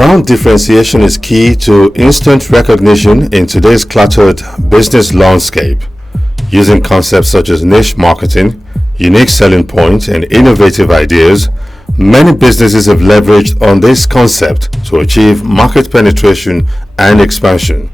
Brand differentiation is key to instant recognition in today's cluttered business landscape. Using concepts such as niche marketing, unique selling points, and innovative ideas, many businesses have leveraged on this concept to achieve market penetration and expansion.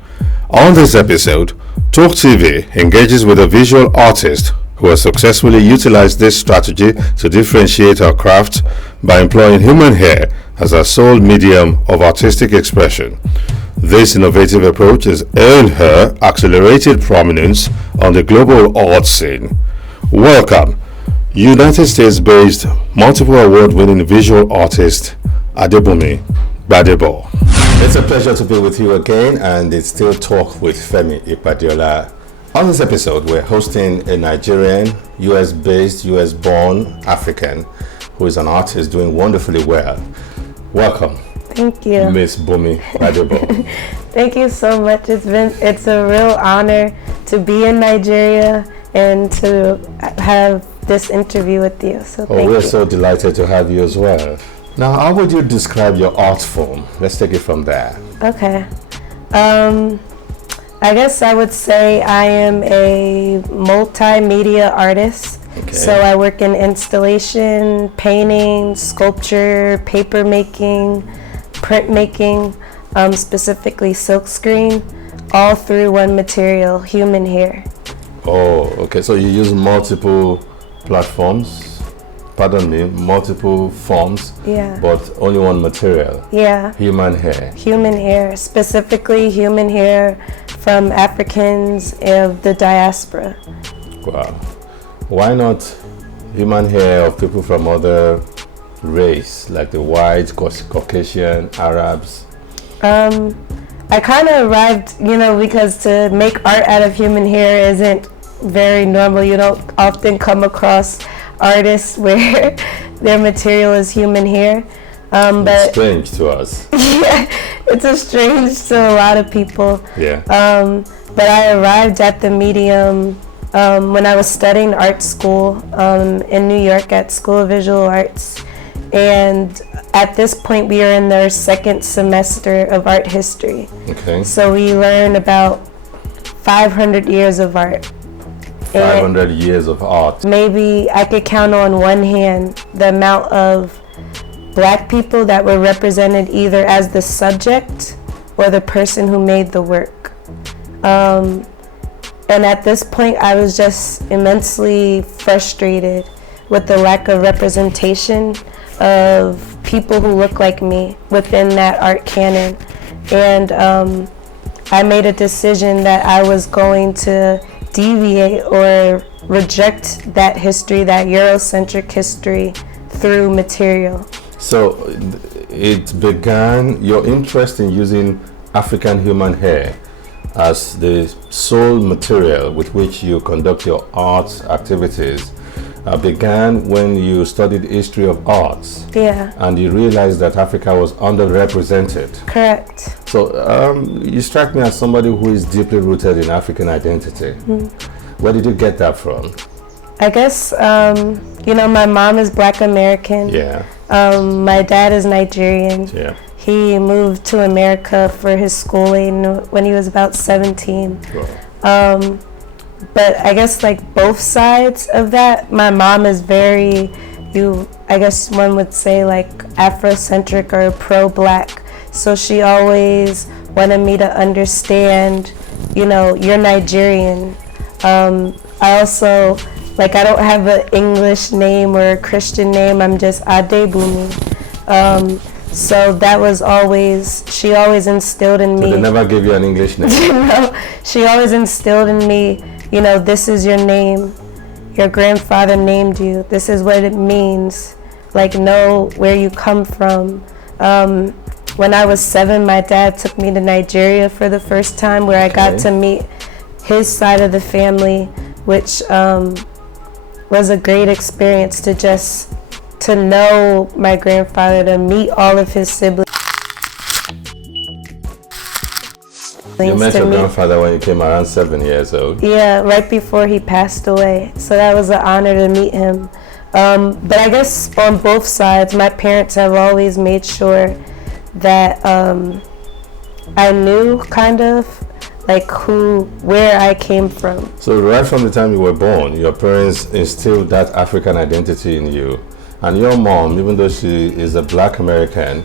On this episode, Talk TV engages with a visual artist who has successfully utilized this strategy to differentiate her craft by employing human hair as her sole medium of artistic expression. This innovative approach has earned her accelerated prominence on the global art scene. Welcome, United States-based, multiple award-winning visual artist Adebumi Gbadebo. It's a pleasure to be with you again, and it's still Talk with Femi Ipadiola. On this episode, we're hosting a Nigerian, US-based, US-born African who is an artist doing wonderfully well. Welcome. Thank you. Miss Bumi Gbadebo. Thank you so much. It's a real honor to be in Nigeria and to have this interview with you. So thank you. We're so delighted to have you as well. Now, how would you describe your art form? Let's take it from there. Okay. I guess I would say I am a multimedia artist. Okay. So I work in installation, painting, sculpture, paper making, print making, specifically silkscreen, all through one material, human hair. Oh, okay. So you use multiple multiple forms, Yeah. but only one material. Yeah. Human hair. Human hair, specifically human hair from Africans of the diaspora. Wow. Why not human hair of people from other race, like the whites, Caucasian, Arabs? I kind of arrived, because to make art out of human hair isn't very normal. You don't often come across artists where their material is human hair. But it's strange to us. Yeah, it's a strange to a lot of people. Yeah. But I arrived at the medium when I was studying art school in New York at School of Visual Arts. And at this point, we are in their second semester of art history. Okay. So we learn about 500 years of art. 500 years of art. Maybe I could count on one hand the amount of Black people that were represented either as the subject or the person who made the work. And at this point, I was just immensely frustrated with the lack of representation of people who look like me within that art canon. And I made a decision that I was going to deviate or reject that history, that Eurocentric history, through material. So it began, your interest in using African human hair as the sole material with which you conduct your art activities began when you studied history of arts. Yeah. And you realized that Africa was underrepresented. Correct. So you strike me as somebody who is deeply rooted in African identity. Where did you get that from? I guess, my mom is Black American. Yeah. My dad is Nigerian. Yeah. He moved to America for his schooling when he was about 17. Wow. But I guess like both sides of that, my mom is very, I guess one would say like Afrocentric or pro-Black. So she always wanted me to understand, you're Nigerian. I also, I don't have an English name or a Christian name. I'm just Adebumi. So that was she always instilled in me. So they never gave you an English name? No, she always instilled in me, this is your name. Your grandfather named you. This is what it means. Know where you come from. When I was 7, my dad took me to Nigeria for the first time, where I got to meet his side of the family, which was a great experience to know my grandfather, to meet all of his siblings. You met your grandfather when you came around 7 years old? Yeah, right before he passed away. So that was an honor to meet him. But I guess on both sides, my parents have always made sure that I knew kind of like where I came from. So right from the time you were born, your parents instilled that African identity in you. And your mom, even though she is a Black American,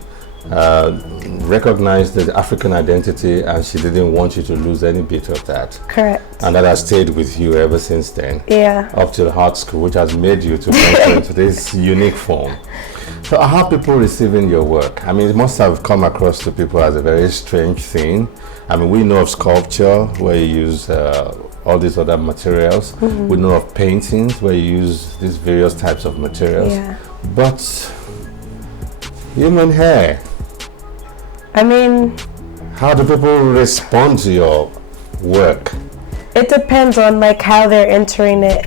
recognized the African identity, and she didn't want you to lose any bit of that. Correct. And that has stayed with you ever since then. Yeah. Up till art school, which has made you to venture into this unique form. So how are people receiving your work? I mean, it must have come across to people as a very strange thing. I mean, we know of sculpture, where you use all these other materials. Mm-hmm. We know of paintings, where you use these various types of materials. Yeah. But human hair, I mean, how do people respond to your work? it depends on like how they're entering it,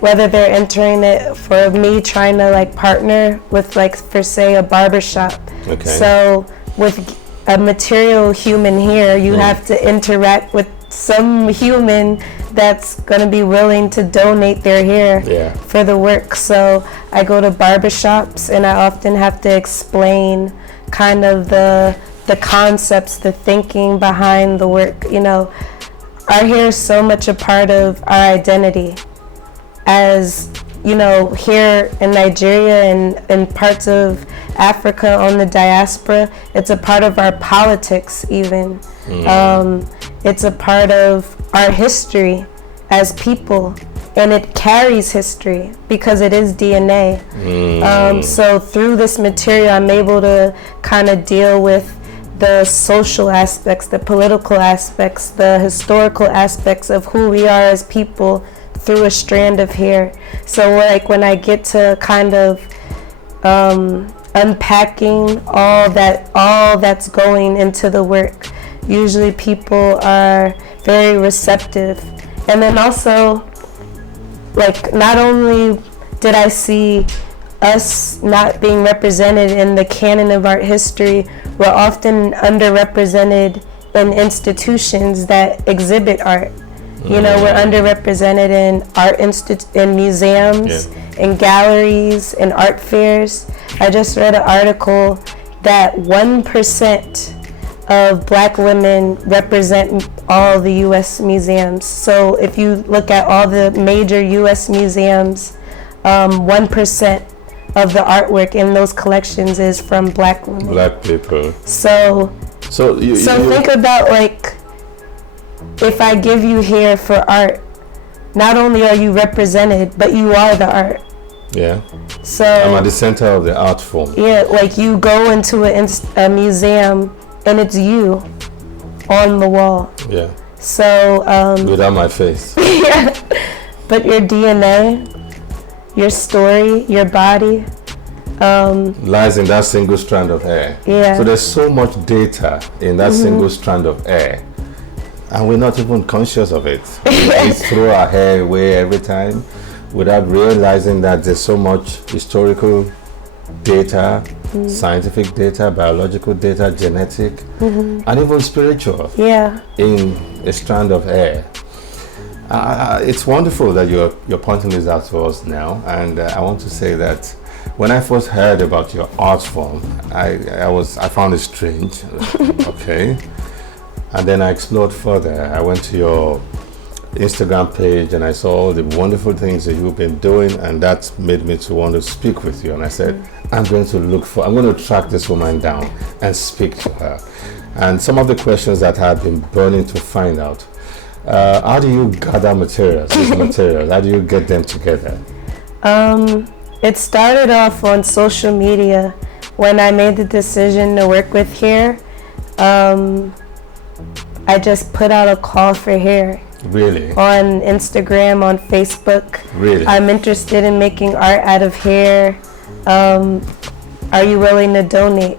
whether they're entering it for me trying to like partner with like for say a barbershop. Okay. So with a material human hair, you have to interact with some human that's going to be willing to donate their hair for the work. So I go to barbershops and I often have to explain kind of the concepts, the thinking behind the work. You know, our hair is so much a part of our identity. As you know, here in Nigeria and in parts of Africa on the diaspora, it's a part of our politics even. It's a part of our history as people, and it carries history because it is DNA. So through this material, I'm able to kind of deal with the social aspects, the political aspects, the historical aspects of who we are as people through a strand of hair. So like when I get to kind of unpacking all that's going into the work, usually people are very receptive. And then also, like, not only did I see us not being represented in the canon of art history, we're often underrepresented in institutions that exhibit art. You know, we're underrepresented in in museums, in galleries, in art fairs. I just read an article that 1% of Black women represent all the U.S. museums. So if you look at all the major U.S. museums, 1% of the artwork in those collections is from Black women. Black people. So think about, like, if I give you hair for art, not only are you represented, but you are the art. Yeah. So I'm at the center of the art form. Yeah, like you go into a museum and it's you on the wall. Yeah. So without my face. Yeah. But your DNA, your story, your body lies in that single strand of hair. Yeah. So there's so much data in that single strand of hair, and we're not even conscious of it. We throw our hair away every time without realizing that there's so much historical data, scientific data, biological data, genetic, and even spiritual in a strand of hair. It's wonderful that you're pointing this out to us now, and I want to say that when I first heard about your art form, I found it strange. Okay. And then I explored further. I went to your Instagram page and I saw all the wonderful things that you've been doing, and that made me to want to speak with you. And I said, I'm going to track this woman down and speak to her. And some of the questions that I've been burning to find out, how do you gather these materials? How do you get them together? It started off on social media when I made the decision to work with hair. I just put out a call for hair. Really? On Instagram, on Facebook. Really? I'm interested in making art out of hair. Are you willing to donate?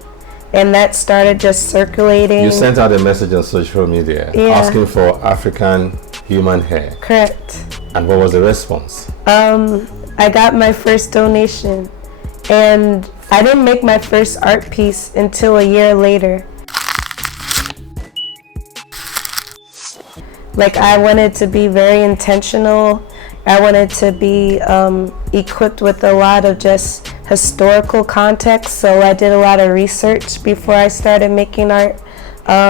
And that started just circulating. You sent out a message on social media asking for African human hair. Correct. And what was the response? I got my first donation, and I didn't make my first art piece until a year later. Like, I wanted to be very intentional. I wanted to be equipped with a lot of just historical context, so I did a lot of research before I started making art,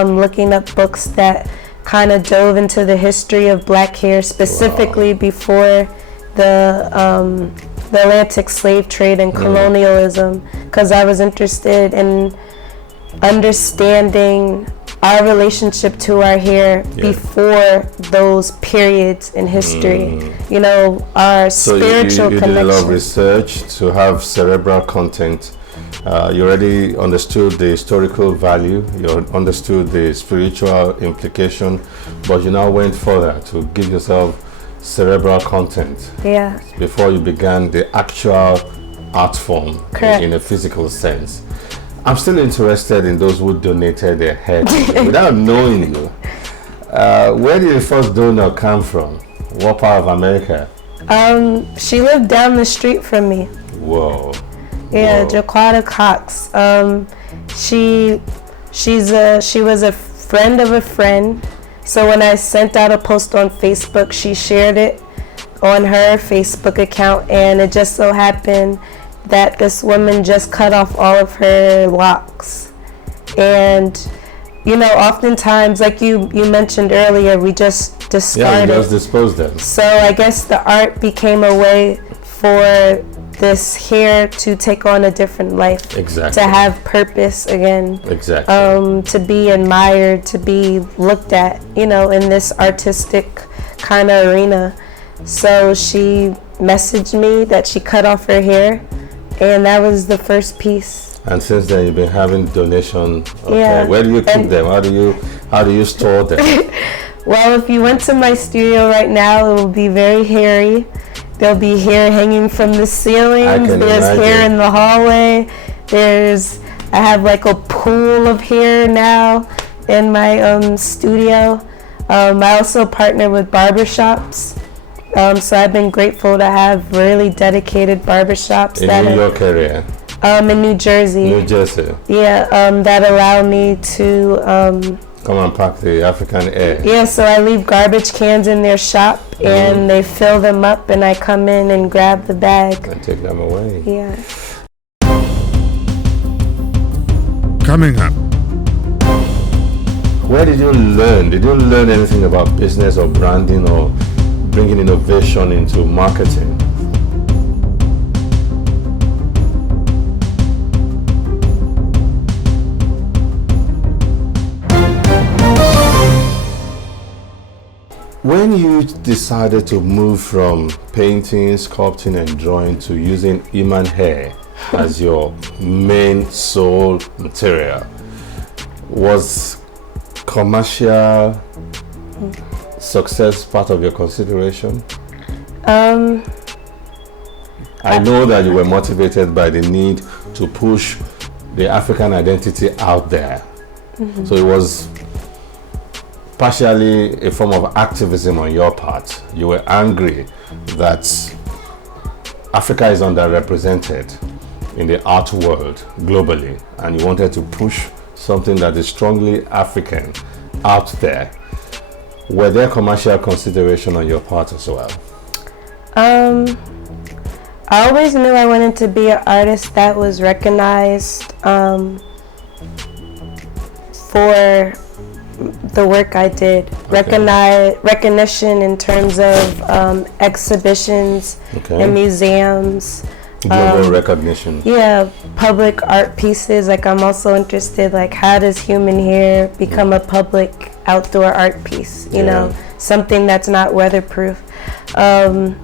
looking up books that kind of dove into the history of black hair, specifically before the Atlantic slave trade and colonialism, because I was interested in understanding our relationship to our hair before those periods in history. You know, our spiritual you connection. did a lot of research to have cerebral content. You already understood the historical value, you understood the spiritual implication, but you now went further to give yourself cerebral content. Yeah. Before you began the actual art form in a physical sense. I'm still interested in those who donated their hair without knowing you. Where did the first donor come from? What part of America? She lived down the street from me. Whoa. Yeah, Jaquata Cox. She was a friend of a friend. So when I sent out a post on Facebook, she shared it on her Facebook account, and it just so happened that this woman just cut off all of her locks. And you know, oftentimes, like you mentioned earlier, we just discard it. Yeah, you just dispose them. So I guess the art became a way for this hair to take on a different life. Exactly. To have purpose again. Exactly. To be admired, to be looked at, you know, in this artistic kind of arena. So she messaged me that she cut off her hair, and that was the first piece. And since then you've been having donation. Okay. Yeah. Where do you keep them? How do you store them? Well, if you went to my studio right now, it will be very hairy. There'll be hair hanging from the ceiling. There's hair in the hallway. I have like a pool of hair now in my studio. I also partner with barbershops. So I've been grateful to have really dedicated barbershops. In New York area? In New Jersey. New Jersey. Yeah, that allow me to come and pack the African air. Yeah, so I leave garbage cans in their shop, and they fill them up, and I come in and grab the bag. And take them away. Yeah. Coming up. Where did you learn? Did you learn anything about business or branding or bringing innovation into marketing? When you decided to move from painting, sculpting, and drawing to using human hair as your main sole material, was commercial success part of your consideration? I know that you were motivated by the need to push the African identity out there. So it was partially a form of activism on your part. You were angry that Africa is underrepresented in the art world globally, and you wanted to push something that is strongly African out there. Were there commercial consideration on your part as well? I always knew I wanted to be an artist that was recognized for the work I did. Recognition in terms of exhibitions and museums. Global recognition. Yeah, public art pieces. Like, I'm also interested, like, how does human hair become a public outdoor art piece? You know, something that's not weatherproof. And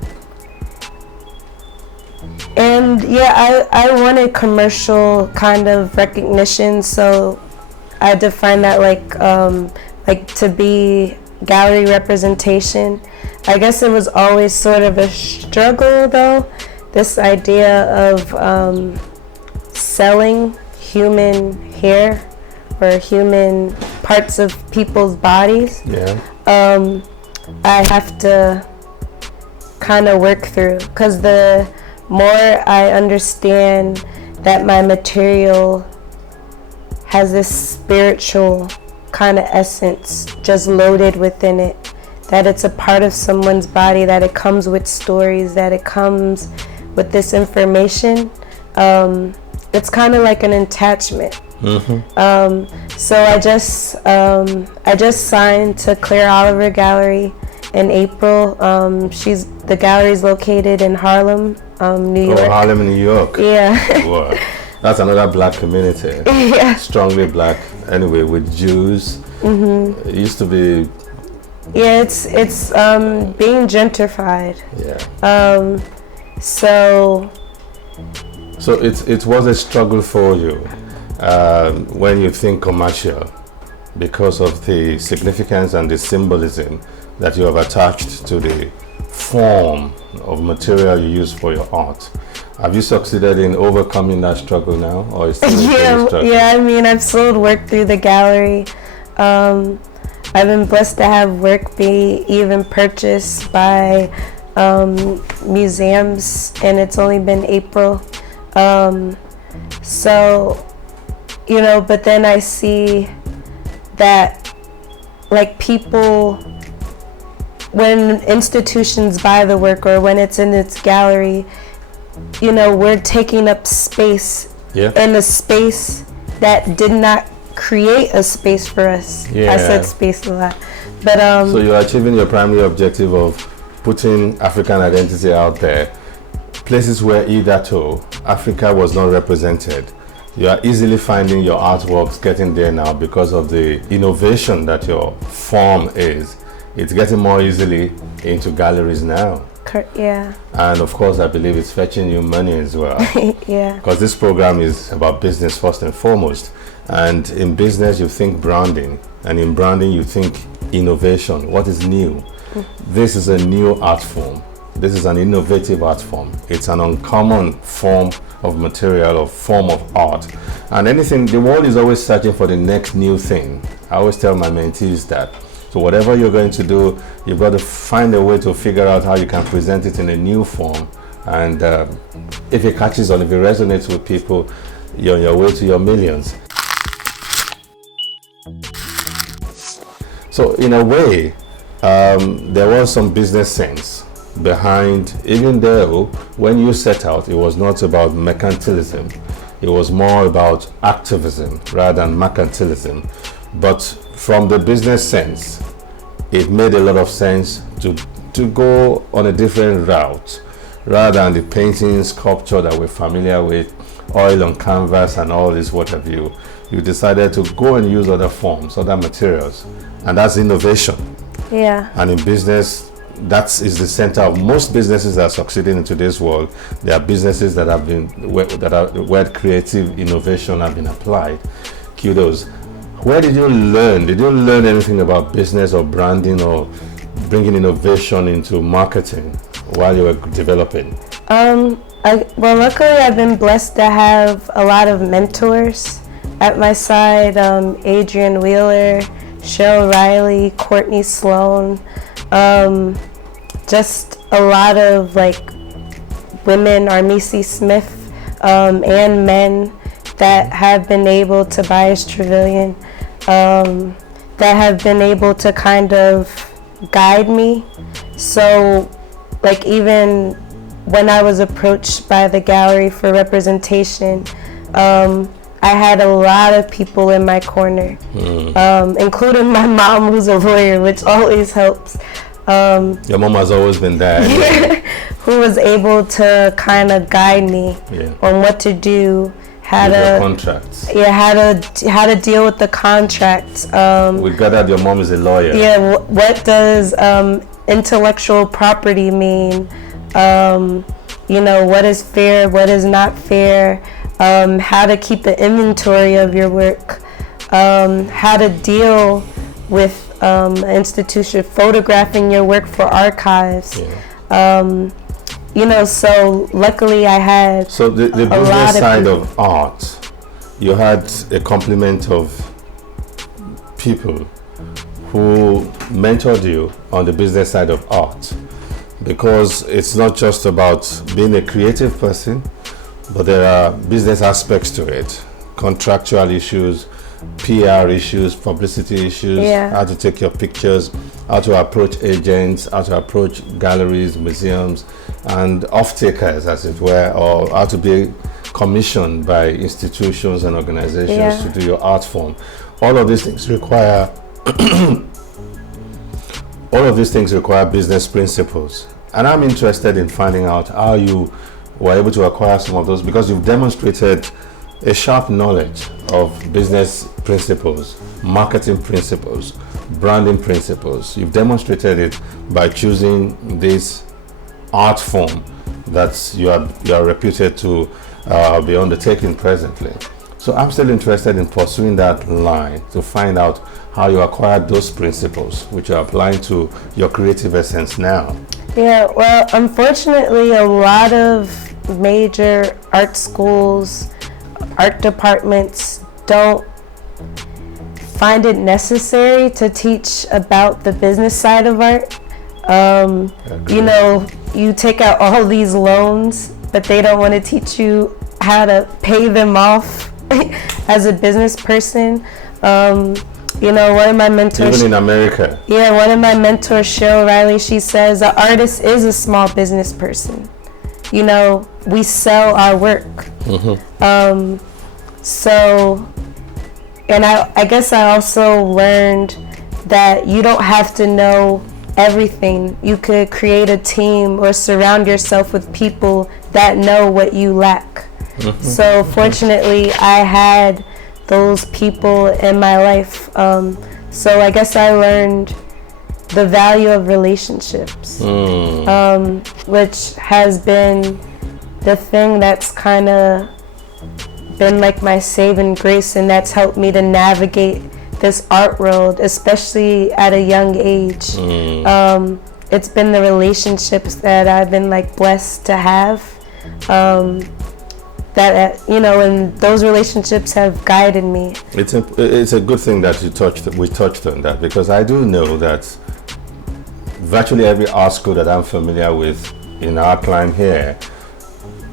yeah, I wanted commercial kind of recognition, so I define that like to be gallery representation. I guess it was always sort of a struggle, though, this idea of selling human hair or human parts of people's bodies. I have to kind of work through, because the more I understand that my material has this spiritual kind of essence just loaded within it, that it's a part of someone's body, that it comes with stories, that it comes with this information, it's kind of like an attachment. So I just signed to Claire Oliver Gallery in April. The gallery's located in Harlem, New York. Oh, Harlem, New York. Yeah. Wow. That's another black community. Yeah. Strongly black. Anyway, with Jews. It used to be. Yeah, it's being gentrified. Yeah. So it was a struggle for you when you think commercial, because of the significance and the symbolism that you have attached to the form of material you use for your art. Have you succeeded in overcoming that struggle now, or is it still a struggle? Yeah. I mean, I've sold work through the gallery. I've been blessed to have work be even purchased by museums, and it's only been April. So, but then I see that, like, people, when institutions buy the work or when it's in its gallery, we're taking up space in a space that did not create a space for us. Yeah. I said space a lot. But so you're achieving your primary objective of putting African identity out there, places where hitherto Africa was not represented. You are easily finding your artworks getting there now because of the innovation that your form is. It's getting more easily into galleries now. Yeah. And of course, I believe it's fetching you money as well. Yeah. Because this program is about business first and foremost. And in business, you think branding. And in branding, you think innovation. What is new? This is a new art form. This is an innovative art form. It's an uncommon form of material or form of art. And the world is always searching for the next new thing. I always tell my mentees that. So whatever you're going to do, you've got to find a way to figure out how you can present it in a new form. And if it catches on, if it resonates with people, you're on your way to your millions. So in a way, there was some business sense behind, even though when you set out, it was not about mercantilism. It was more about activism rather than mercantilism. But from the business sense, it made a lot of sense to go on a different route rather than the painting, sculpture that we're familiar with, oil on canvas and all this, what have you. You decided to go and use other forms, other materials, and that's innovation. Yeah. And in business, that is the center of most businesses that are succeeding in today's world. There are businesses that have been where creative innovation have been applied. Kudos. Where did you learn? Did you learn anything about business or branding or bringing innovation into marketing while you were developing? Well, luckily I've been blessed to have a lot of mentors at my side. Adrian Wheeler, Cheryl Riley, Courtney Sloan, just a lot of women, Armisi Smith, and men that have been able to Bias Trevelyan, that have been able to kind of guide me. So even when I was approached by the gallery for representation, I had a lot of people in my corner, including my mom, who's a lawyer, which always helps. Your mom has always been there. Who was able to kind of guide me on what to do, how to deal with the contracts. We gathered your mom is a lawyer. Yeah, what does intellectual property mean? What is fair, what is not fair? How to keep the inventory of your work, how to deal with institution, photographing your work for archives. So luckily I had the business side of art, you had a complement of people who mentored you on the business side of art, because it's not just about being a creative person, but there are business aspects to it, contractual issues, PR issues, publicity issues, how to take your pictures, how to approach agents, how to approach galleries, museums, and off-takers, as it were, or how to be commissioned by institutions and organizations to do your art form. All of these things require business principles. And I'm interested in finding out how you were able to acquire some of those, because you've demonstrated a sharp knowledge of business principles, marketing principles, branding principles. You've demonstrated it by choosing this art form that you are reputed to be undertaking presently. So I'm still interested in pursuing that line to find out how you acquired those principles which you're applying to your creative essence now. Yeah, well, unfortunately, a lot of major art schools, art departments don't find it necessary to teach about the business side of art. You know, you take out all these loans, but they don't want to teach you how to pay them off as a business person. You know, one of my mentors... Even in America. Yeah, one of my mentors, Cheryl Riley, she says an artist is a small business person. You know, we sell our work. So, and I guess I also learned that you don't have to know everything. You could create a team or surround yourself with people that know what you lack. So fortunately, I had those people in my life. So I guess I learned the value of relationships, which has been the thing that's kind of been like my saving grace, and that's helped me to navigate this art world, especially at a young age. It's been the relationships that I've been like blessed to have, that you know, and those relationships have guided me. It's a good thing that we touched on that, because I do know that virtually every art school that I'm familiar with in our climb here,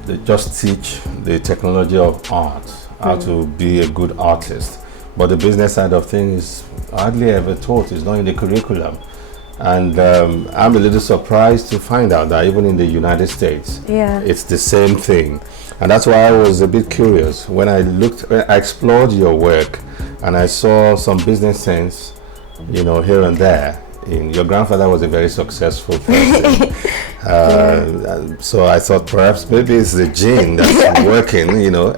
they just teach the technology of art, how to be a good artist. But the business side of things is hardly ever taught. It's not in the curriculum. And I'm a little surprised to find out that even in the United States, it's the same thing. And that's why I was a bit curious when I explored your work, and I saw some business sense, you know, here and there. Your grandfather was a very successful person. So I thought perhaps maybe it's the gene that's working, you know.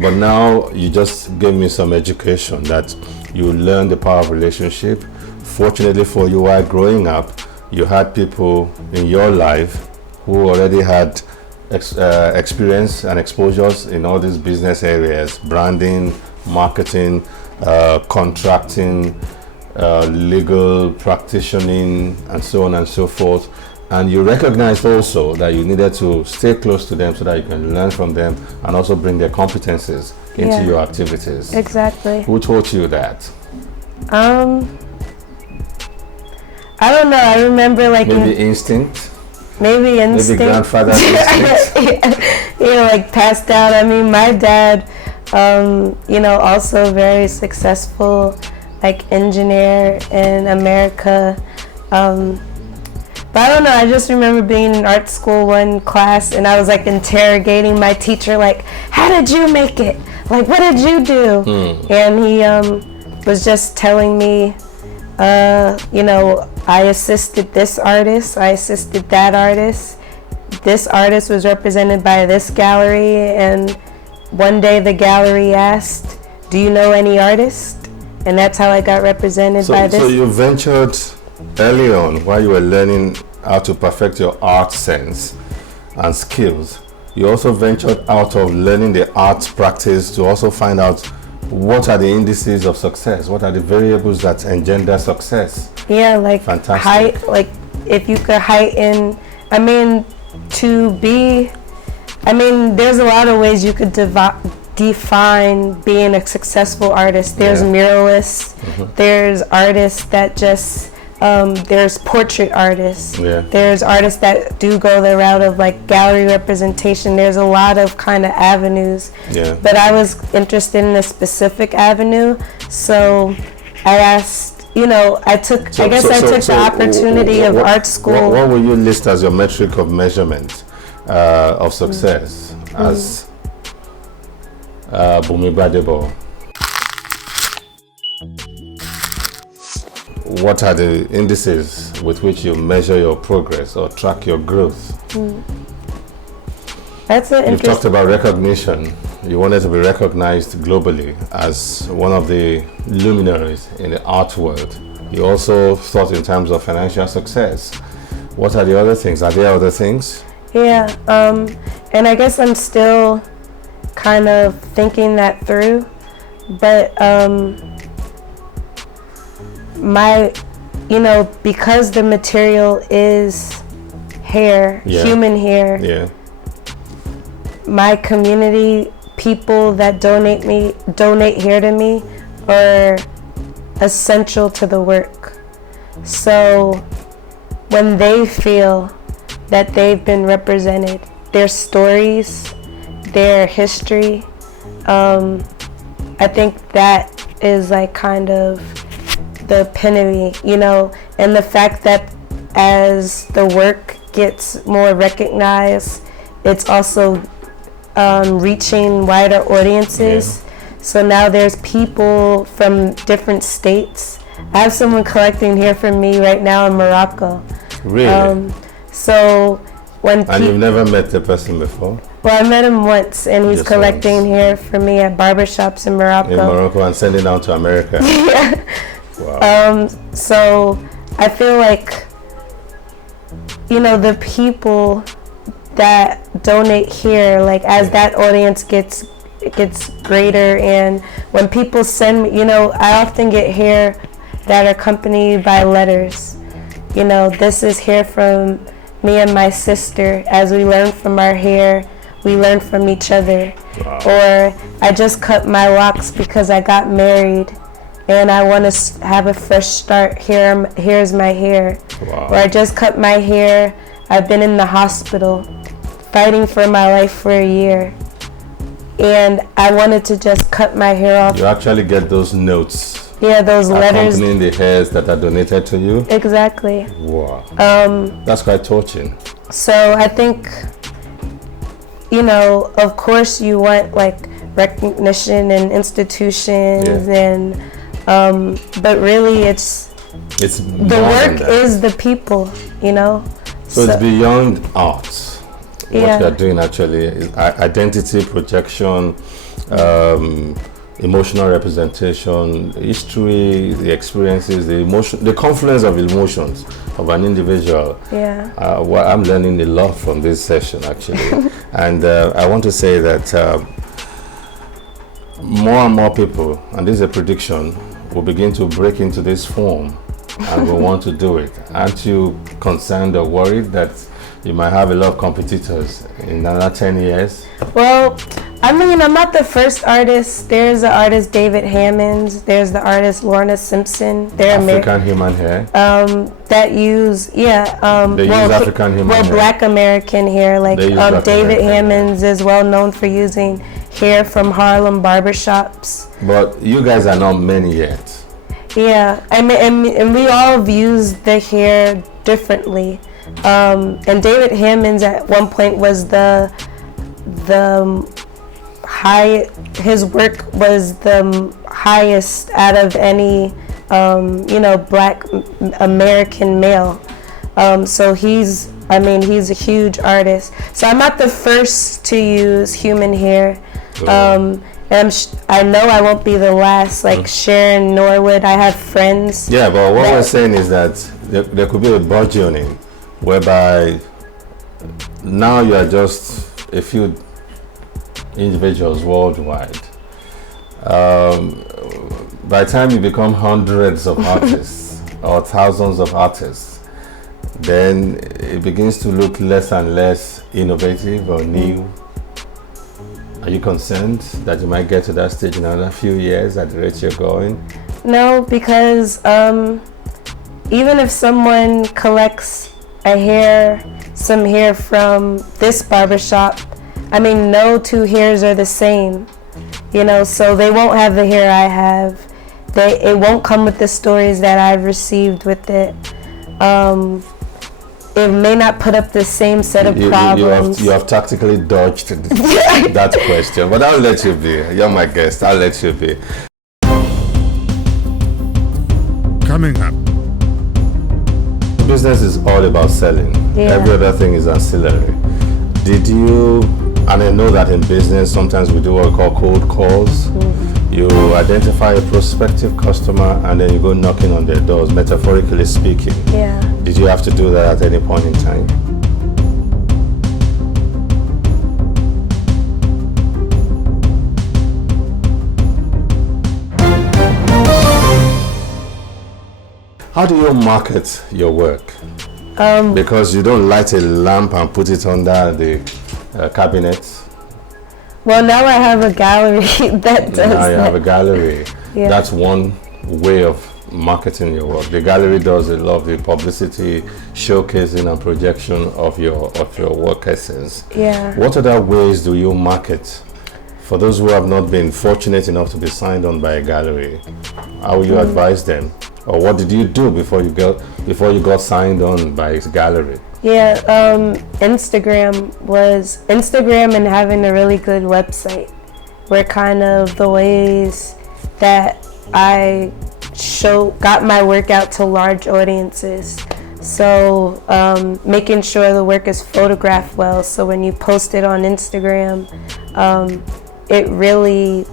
But now you just gave me some education that you learn the power of relationship. Fortunately for you, while growing up, you had people in your life who already had experience and exposures in all these business areas: branding, marketing, contracting, legal practicing, and so on and so forth. And you recognized also that you needed to stay close to them so that you can learn from them and also bring their competences into your activities. Exactly. Who taught you that? I don't know. I remember like maybe instinct. Maybe grandfather's instinct. Like passed down. I mean, my dad, you know, also very successful, like engineer in America. But I don't know, I just remember being in art school one class, and I was like interrogating my teacher, like, how did you make it? Like, what did you do? And he was just telling me, you know, I assisted this artist, I assisted that artist. This artist was represented by this gallery, and one day the gallery asked, do you know any artist? And that's how I got represented by this. So you ventured early on, while you were learning how to perfect your art sense and skills, you also ventured out of learning the art practice to also find out what are the indices of success, what are the variables that engender success. Yeah, like fantastic. Height, like if you could heighten, I mean, there's a lot of ways you could define being a successful artist. There's muralists, there's artists that just, there's portrait artists, there's artists that do go the route of like gallery representation. There's a lot of kind of avenues, but I was interested in a specific avenue, so I asked I took the opportunity of art school. What will you list as your metric of measurement of success as Bumi Badebo? What are the indices with which you measure your progress or track your growth? That's an You've talked about recognition. You wanted to be recognized globally as one of the luminaries in the art world. You also thought in terms of financial success. What are the other things? Are there other things? Yeah, and I guess I'm still kind of thinking that through, but because the material is hair, human hair, my community, people that donate hair to me are essential to the work. So when they feel that they've been represented, their stories, their history, I think that is like kind of the epitome, and the fact that as the work gets more recognized, it's also reaching wider audiences. So now there's people from different states. I have someone collecting hair from me right now in Morocco. Really? So and you've never met the person before? Well, I met him once, and he's Just collecting hair for me at barbershops in Morocco. In Morocco, and sending down to America. Yeah. Wow. So I feel like, the people that donate here, like as that audience gets greater, and when people send me, I often get hair that are accompanied by letters. This is hair from me and my sister. As we learn from our hair, we learn from each other. Wow. Or I just cut my locks because I got married and I want to have a fresh start. Here's my hair. Wow. Or I just cut my hair. I've been in the hospital fighting for my life for a year, and I wanted to just cut my hair off. You actually get those notes. Yeah, those letters accompanying the hairs that are donated to you. Exactly. Wow. That's quite touching. So I think, of course you want like recognition and institutions, and but really it's the work is the people, So it's beyond art. What you're doing actually is identity projection, emotional representation, history, the experiences, the emotion, the confluence of emotions of an individual. Yeah. I'm learning a lot from this session actually. And I want to say that more and more people, and this is a prediction, will begin to break into this form and will want to do it. Aren't you concerned or worried that you might have a lot of competitors in another 10 years? Well, I'm not the first artist. There's the artist David Hammonds. There's the artist Lorna Simpson. They're African human hair. That use they use African human hair. Black American hair. Like David Hammonds is well known for using hair from Harlem barbershops. But you guys are not many yet. Yeah, and we all use the hair differently. And David Hammonds at one point was the high. His work was the highest out of any Black American male. So he's a huge artist. So I'm not the first to use human hair. And I know I won't be the last. Like Sharon Norwood, I have friends. Yeah, but what we're saying is that there could be a burgeoning whereby now you are just a few individuals worldwide. By the time you become hundreds of artists or thousands of artists, then it begins to look less and less innovative or new. Are you concerned that you might get to that stage in another few years at the rate you're going? No, because even if someone collects some hair from this barbershop, no two hairs are the same, so they won't have the hair I have. it won't come with the stories that I've received with it. It may not put up the same set of problems. You have tactically dodged that question, but I'll let you be. You're my guest. I'll let you be. Coming up. Business is all about selling. Yeah. Every other thing is ancillary. Did you, and I know that in business sometimes we do what we call cold calls. You identify a prospective customer and then you go knocking on their doors, metaphorically speaking. Yeah. Did you have to do that at any point in time? How do you market your work? Because you don't light a lamp and put it under the cabinet. Well, now I have a gallery that does Now you that. have a gallery. Yeah. That's one way of marketing your work. The gallery does a lot of the publicity, showcasing and projection of your work essence. Yeah. What other ways do you market? For those who have not been fortunate enough to be signed on by a gallery, how will you advise them? Or what did you do before you got signed on by a gallery? Yeah, Instagram and having a really good website were kind of the ways that I got my work out to large audiences. So making sure the work is photographed well, so when you post it on Instagram, it really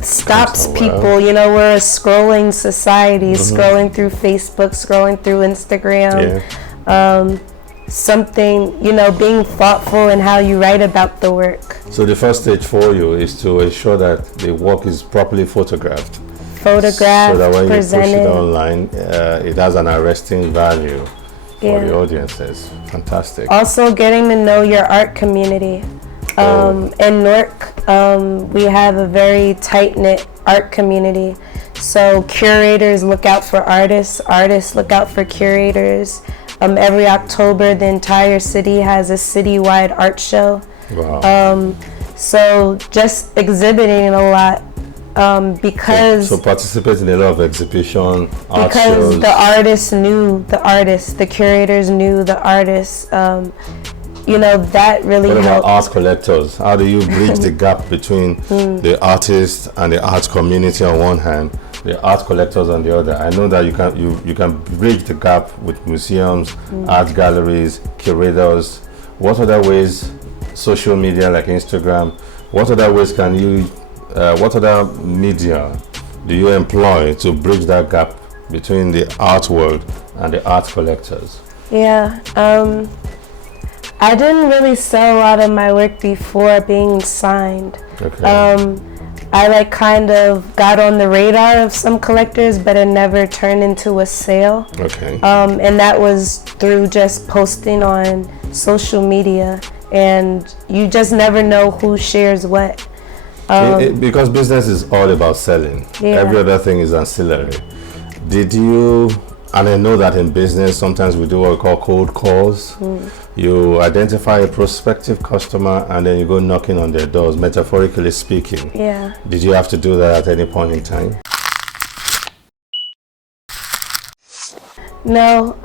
stops people. You know, we're a scrolling society, scrolling through Facebook, scrolling through Instagram. Yeah. Something, you know, being thoughtful in how you write about the work. So the first stage for you is to ensure that the work is properly photographed. Photographed, so that when presented. you push it online, it has an arresting value for Yeah. the audiences. Fantastic. Also getting to know your art community. In Newark, we have a very tight-knit art community. So curators look out for artists, artists look out for curators. Every October, the entire city has a citywide art show. Wow. So just exhibiting a lot because So participate in a lot of exhibition, art because shows. the artists knew the artists, the curators knew the artists. You know, that really What about helped. art collectors? How do you bridge the gap between the artist and the art community on one hand, the art collectors on the other? I know that you can bridge the gap with museums, art galleries, curators. What other ways, social media like Instagram, what other ways can you, what other media do you employ to bridge that gap between the art world and the art collectors? Yeah. I didn't really sell a lot of my work before being signed. Okay. I kind of got on the radar of some collectors, but it never turned into a sale. Okay. And that was through just posting on social media, and you just never know who shares what. Because business is all about selling. Yeah. Every other thing is ancillary. Did you, and I know that in business sometimes we do what we call cold calls. You identify a prospective customer and then you go knocking on their doors, metaphorically speaking. Yeah. Did you have to do that at any point in time? No.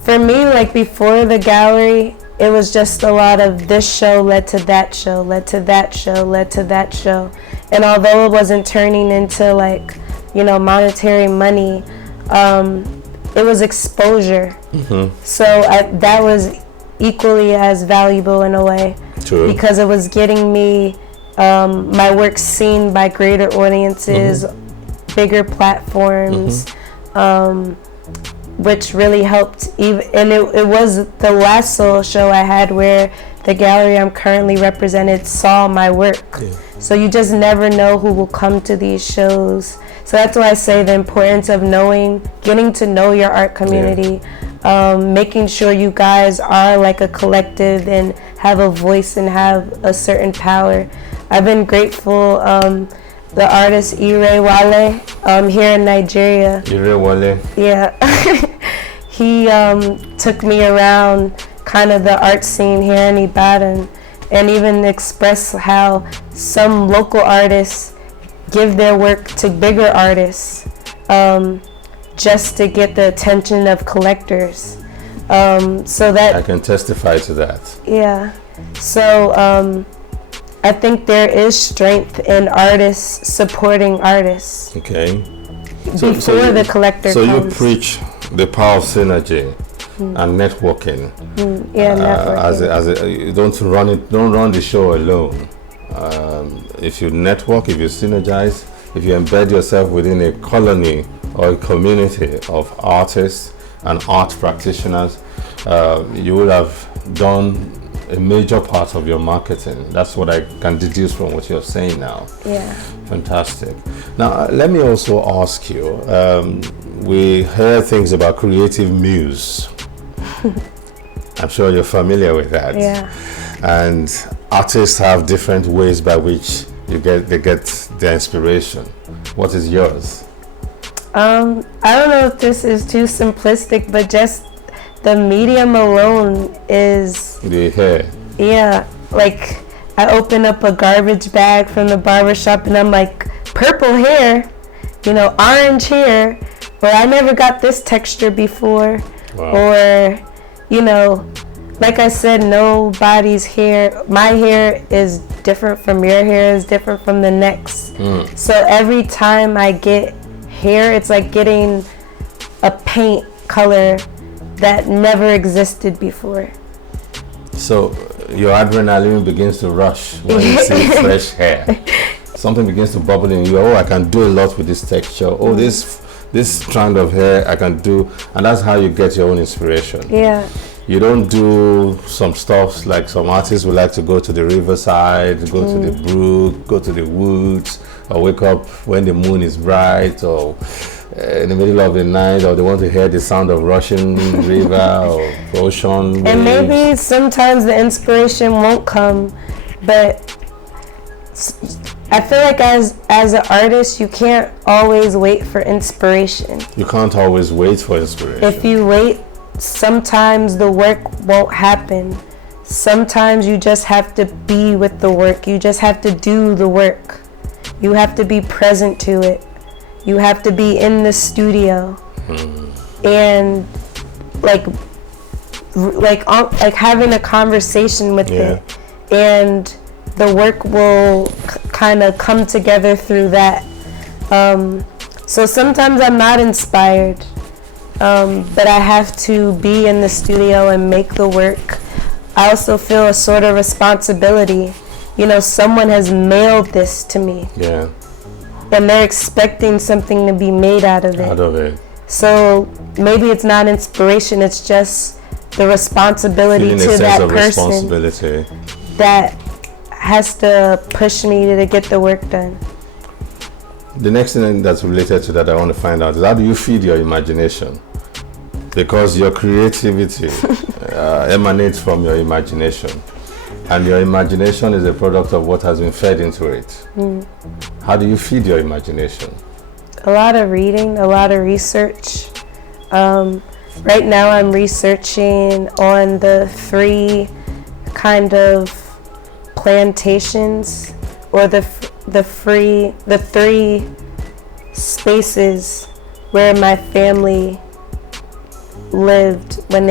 For me, like before the gallery, it was just a lot of this show led to that show, led to that show, led to that show. And although it wasn't turning into like, you know, monetary money, it was exposure. So that was equally as valuable in a way. True. Because it was getting me my work seen by greater audiences, bigger platforms, which really helped. And it was the last solo show I had where the gallery I'm currently represented saw my work. Yeah. So you just never know who will come to these shows. So that's why I say the importance of getting to know your art community, making sure you guys are like a collective and have a voice and have a certain power. I've been grateful. The artist Ire Wale here in Nigeria. Ire Wale. Yeah. He took me around kind of the art scene here in Ibadan and even expressed how some local artists give their work to bigger artists, just to get the attention of collectors. So that I can testify to that. Yeah. So I think there is strength in artists supporting artists. Okay. Before the collector so comes. you preach the power of synergy and networking. Yeah, networking. You don't run the show alone. If you network, if you synergize, if you embed yourself within a colony or a community of artists and art practitioners, you will have done a major part of your marketing. That's what I can deduce from what you're saying now. Yeah. Fantastic. Now, let me also ask you, we hear things about creative muse. I'm sure you're familiar with that. Yeah. And artists have different ways by which they get their inspiration. What is yours? I don't know if this is too simplistic, but just the medium alone is... The hair. Yeah, like I open up a garbage bag from the barbershop and I'm like, purple hair, orange hair, or I never got this texture before. Wow. Or, like I said, nobody's hair, my hair is different from your hair, is different from the next. So every time I get hair, it's like getting a paint color that never existed before. So your adrenaline begins to rush when you see fresh hair. Something begins to bubble in you. Oh, I can do a lot with this texture. Oh, this strand of hair I can do, and that's how you get your own inspiration. Yeah. You don't do some stuff like some artists would like to go to the riverside, go to the brook, go to the woods, or wake up when the moon is bright, or in the middle of the night, or they want to hear the sound of rushing river or ocean waves. And maybe sometimes the inspiration won't come, but I feel like as an artist, you can't always wait for inspiration. You can't always wait for inspiration. If you wait, sometimes the work won't happen. Sometimes you just have to be with the work. You just have to do the work. You have to be present to it. You have to be in the studio and like having a conversation with it, and the work will kind of come together through that. So sometimes I'm not inspired, but I have to be in the studio and make the work. I also feel a sort of responsibility. Someone has mailed this to me. Yeah. And they're expecting something to be made out of it. So maybe it's not inspiration, it's just the responsibility feeling to a that sense of person responsibility that has to push me to get the work done. The next thing that's related to that I want to find out is, how do you feed your imagination? Because your creativity emanates from your imagination. And your imagination is a product of what has been fed into it. How do you feed your imagination? A lot of reading, a lot of research. Right now I'm researching on the 3 kind of plantations, or the 3 spaces where my family lived when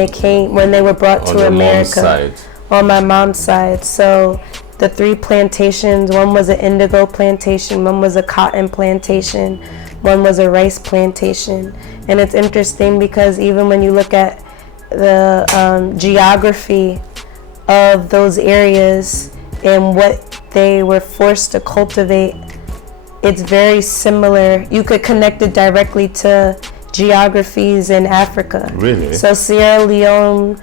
they were brought to America. On my mom's side. So the 3 plantations, one was an indigo plantation, one was a cotton plantation, one was a rice plantation. And it's interesting because even when you look at the geography of those areas and what they were forced to cultivate, it's very similar. You could connect it directly to geographies in Africa. Really? So Sierra Leone,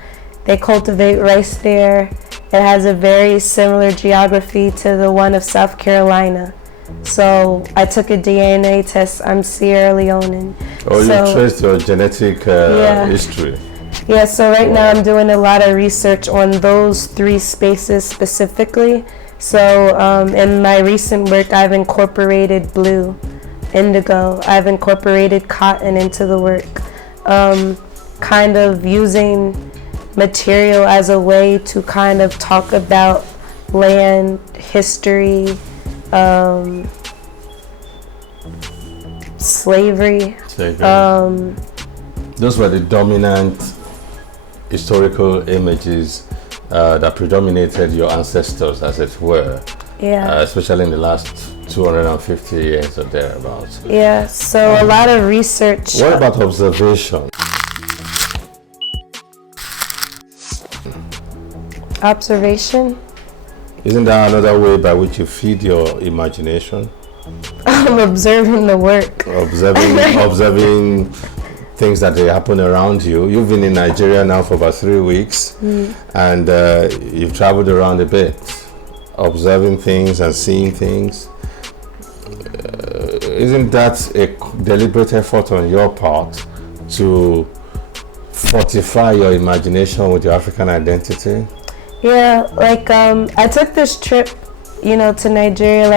they cultivate rice there. It has a very similar geography to the one of South Carolina. So I took a DNA test. I'm Sierra Leonean. Oh, so, you traced your genetic history. Yeah, so right now I'm doing a lot of research on those 3 spaces specifically. So in my recent work, I've incorporated blue, indigo. I've incorporated cotton into the work. Kind of using material as a way to kind of talk about land, history, slavery. Those were the dominant historical images that predominated your ancestors, as it were. Yeah. Especially in the last 250 years or thereabouts. Yeah, so a lot of research. What about observation? Observation? Isn't that another way by which you feed your imagination? I'm observing the work. Observing things that happen around you. You've been in Nigeria now for about 3 weeks, and you've traveled around a bit, observing things and seeing things. Isn't that a deliberate effort on your part to fortify your imagination with your African identity? Yeah, like I took this trip, to Nigeria.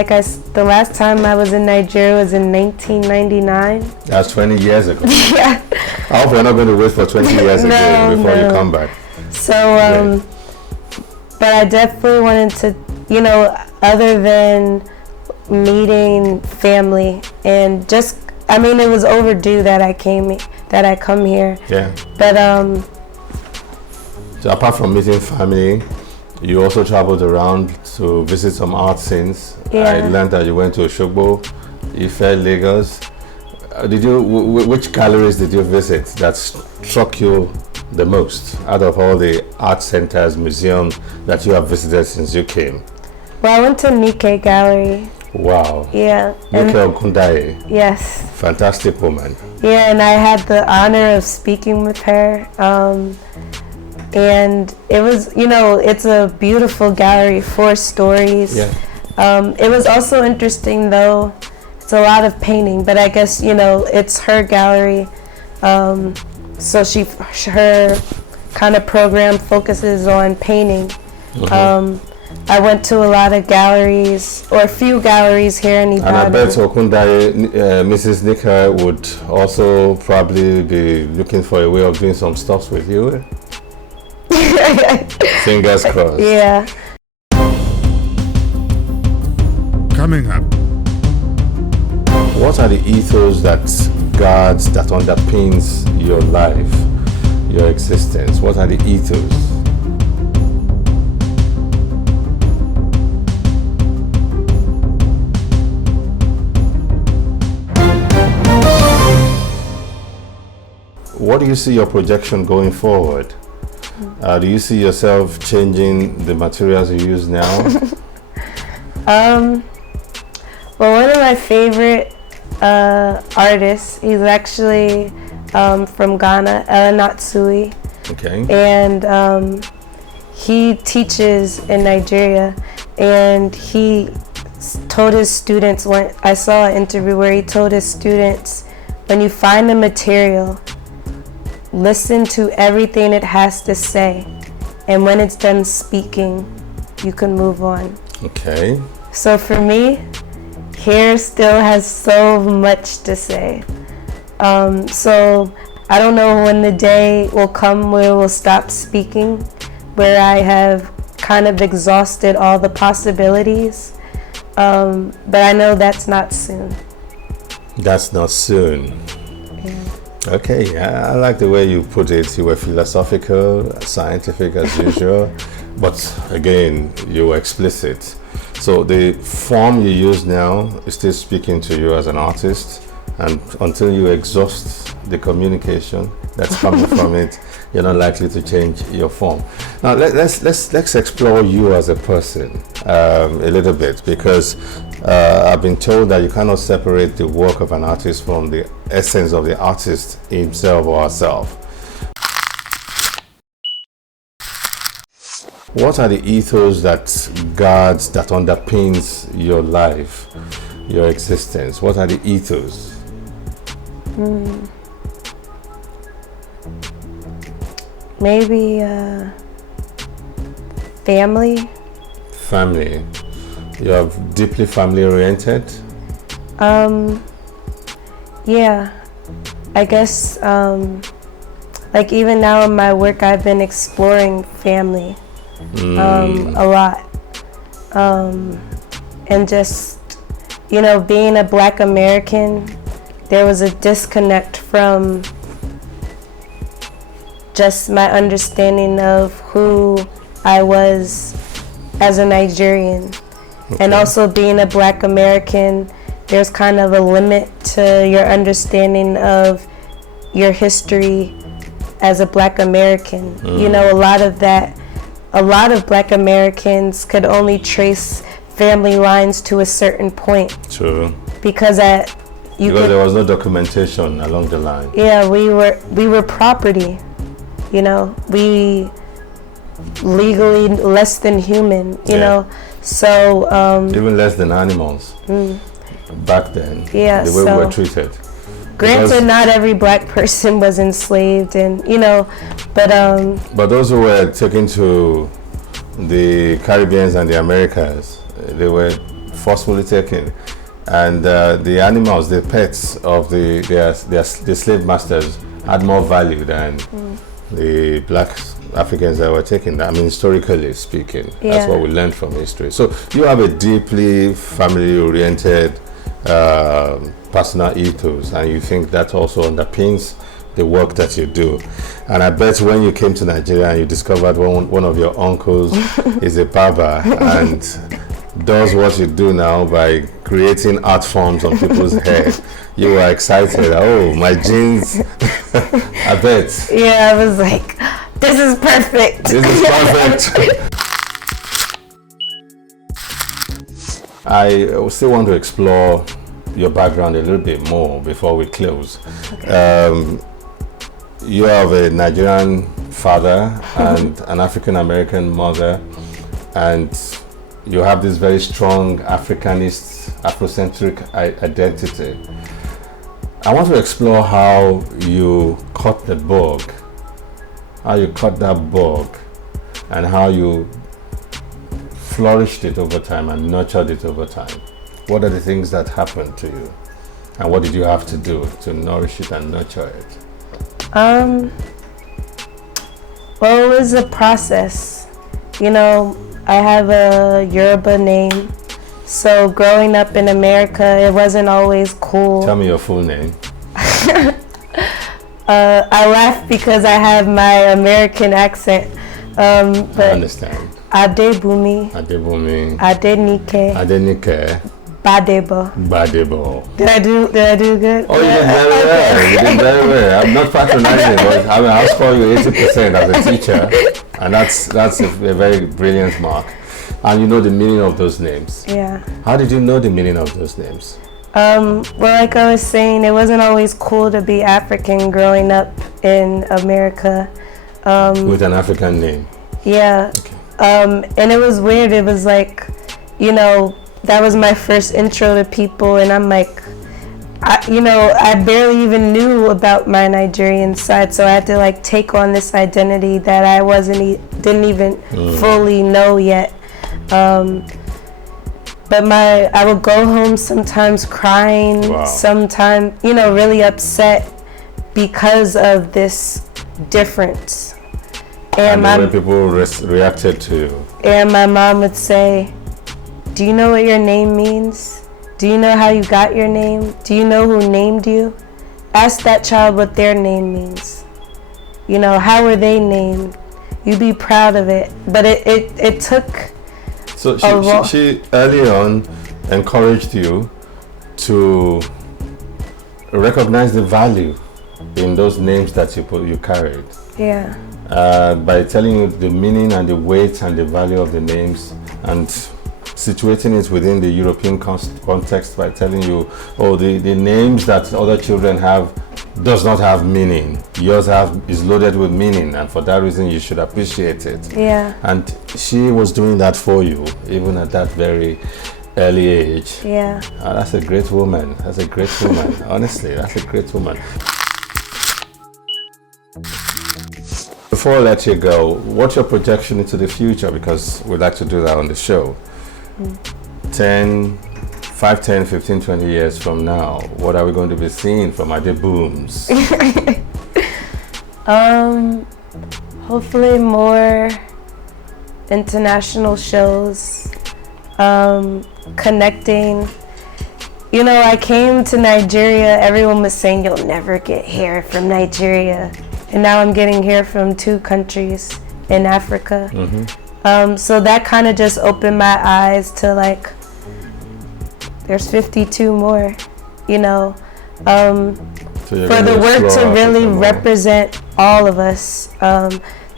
The last time I was in Nigeria was in 1999. That's 20 years ago. Yeah. I hope we're not going to wait for 20 years again before you come back. So, but I definitely wanted to, other than meeting family and just, it was overdue that I come here. Yeah. But so apart from meeting family, you also traveled around to visit some art scenes. Yeah. I learned that you went to Osogbo, Ife, Lagos. Which galleries did you visit that struck you the most out of all the art centers, museums that you have visited since you came? Well, I went to Nike Gallery. Wow. Yeah. Nike Okundaye. Yes. Fantastic woman. Yeah, and I had the honor of speaking with her. And it was, it's a beautiful gallery, 4 stories. Yeah. It was also interesting, though. It's a lot of painting, but I guess, it's her gallery. So her kind of program focuses on painting. I went to a lot of galleries, or a few galleries here in Ibadan. And I bet Okundaye, Mrs. Nika would also probably be looking for a way of doing some stuff with you. Fingers crossed. Yeah. Coming up. What are the ethos that guards, that underpins your life, your existence? What are the ethos? What do you see your projection going forward? Do you see yourself changing the materials you use now? Well, one of my favorite artists, he's actually from Ghana, Natsui. Okay. And he teaches in Nigeria, and he told his students, I saw an interview where he told his students, when you find a material, listen to everything it has to say, and when it's done speaking, you can move on. Okay. So for me, hair still has so much to say. So I don't know when the day will come where we'll stop speaking, where I have kind of exhausted all the possibilities. But I know that's not soon. That's not soon. Yeah. Okay, I like the way you put it. You were philosophical, scientific as usual, but again, you were explicit. So the form you use now is still speaking to you as an artist, and until you exhaust the communication that's coming from it, you're not likely to change your form. Now let's explore you as a person a little bit, because I've been told that you cannot separate the work of an artist from the essence of the artist himself or herself. What are the ethos that guards, that underpins your life, your existence? What are the ethos? Maybe family. Family. You're deeply family oriented? Yeah, I guess like even now in my work I've been exploring family a lot, and just being a Black American there was a disconnect from just my understanding of who I was as a Nigerian. And also being a Black American, there's kind of a limit to your understanding of your history as a Black American. You know, a lot of Black Americans could only trace family lines to a certain point. True. Because there was no documentation along the line. Yeah, we were property. You know, we legally less than human, you know. So even less than animals back then. Yeah, the way we were treated. Granted, not every Black person was enslaved, and you know, but those who were taken to the Caribbeans and the Americas, they were forcefully taken, and the animals, the pets of the slave masters had more value than the Black Africans that were taken. I mean, historically speaking, that's what we learned from history. So you have a deeply family-oriented personal ethos, and you think that also underpins the work that you do. And I bet when you came to Nigeria and you discovered one of your uncles is a barber and does what you do now by creating art forms on people's head, you were excited. Oh, my genes. I bet. Yeah, I was like, this is perfect. This is perfect. I still want to explore your background a little bit more before we close. Okay. You have a Nigerian father and an African American mother, and you have this very strong Africanist, Afrocentric identity. I want to explore how you cut that bug, and how you flourished it over time and nurtured it over time. What are the things that happened to you, and what did you have to do to nourish it and nurture it? Well, it was a process. You know, I have a Yoruba name, so growing up in America, it wasn't always cool. Tell me your full name. I laugh because I have my American accent. But I understand. Adebumi. Adenike. Badebo. Did I do good? Oh, you did very well. You did very well. I'm not patronizing, but I'll score you 80% as a teacher, and that's a very brilliant mark. And you know the meaning of those names. Yeah. How did you know the meaning of those names? Well, like I was saying, it wasn't always cool to be African growing up in America. With an African name. Yeah. Okay. And it was weird. It was like, you know, that was my first intro to people, and I'm like, I barely even knew about my Nigerian side, so I had to like take on this identity that I didn't even fully know yet. But I would go home sometimes crying, sometimes, you know, really upset because of this difference. And the way people reacted to you. And my mom would say, do you know what your name means? Do you know how you got your name? Do you know who named you? Ask that child what their name means. You know, how were they named? You be proud of it. But it took... So she early on encouraged you to recognize the value in those names that you carried. Yeah. By telling you the meaning and the weight and the value of the names, and situating it within the European context by telling you, oh, the names that other children have does not have meaning. Yours is loaded with meaning, and for that reason you should appreciate it. Yeah. And she was doing that for you, even at that very early age. Yeah. That's a great woman. That's a great woman. Honestly, that's a great woman. Before I let you go, what's your projection into the future? Because we'd like to do that on the show. 5, 10, 15, 20 years from now, what are we going to be seeing from Ade Booms? Hopefully more international shows, connecting you know, I came to Nigeria, everyone was saying you'll never get hair from Nigeria. And now I'm getting hair from 2 countries in Africa. So that kind of just opened my eyes to like, there's 52 more, you know, for the work to really represent all of us.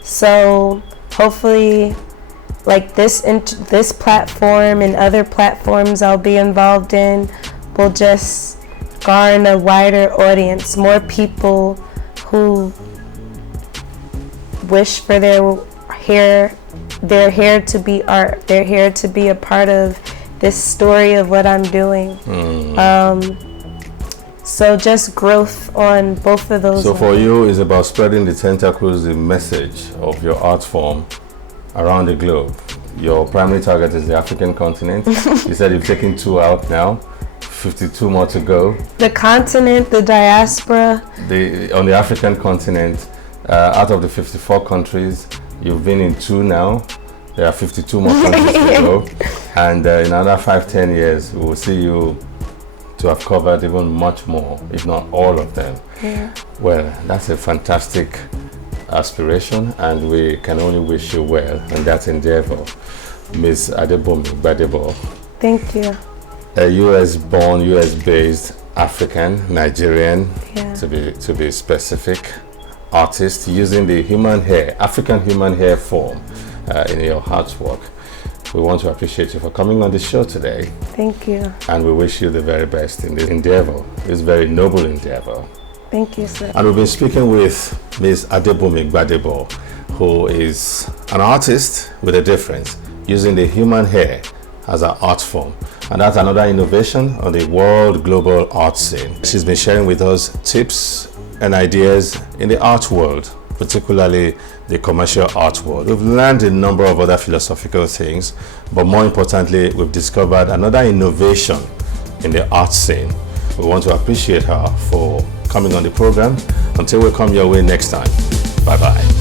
So hopefully, like this platform and other platforms I'll be involved in will just garner a wider audience, more people who wish for their hair to be art, their hair to be a part of this story of what I'm doing. So just growth on both of those. So for you, it's about spreading the tentacles, the message of your art form around the globe. Your primary target is the African continent. You said you've taken 2 out now, 52 more to go. The continent, the diaspora. On the African continent, out of the 54 countries, you've been in 2 now. There are 52 more countries to go. And in another 5-10 years, we will see you to have covered even much more, if not all of them. Yeah. Well, that's a fantastic aspiration, and we can only wish you well in that endeavor. Ms. Adebomi Gbadebo. Thank you. A US-born, US-based African, Nigerian, Yeah. to be specific, artist using the human hair, African human hair form in your artwork. We want to appreciate you for coming on the show today. Thank you. And we wish you the very best in this endeavor, this very noble endeavor. Thank you, sir. And we've been speaking with Ms. Adebomi Gbadebo, who is an artist with a difference, using the human hair as an art form. And that's another innovation on the world global art scene. She's been sharing with us tips and ideas in the art world, particularly the commercial art world. We've learned a number of other philosophical things, but more importantly, we've discovered another innovation in the art scene. We want to appreciate her for coming on the program. Until we come your way next time, bye-bye.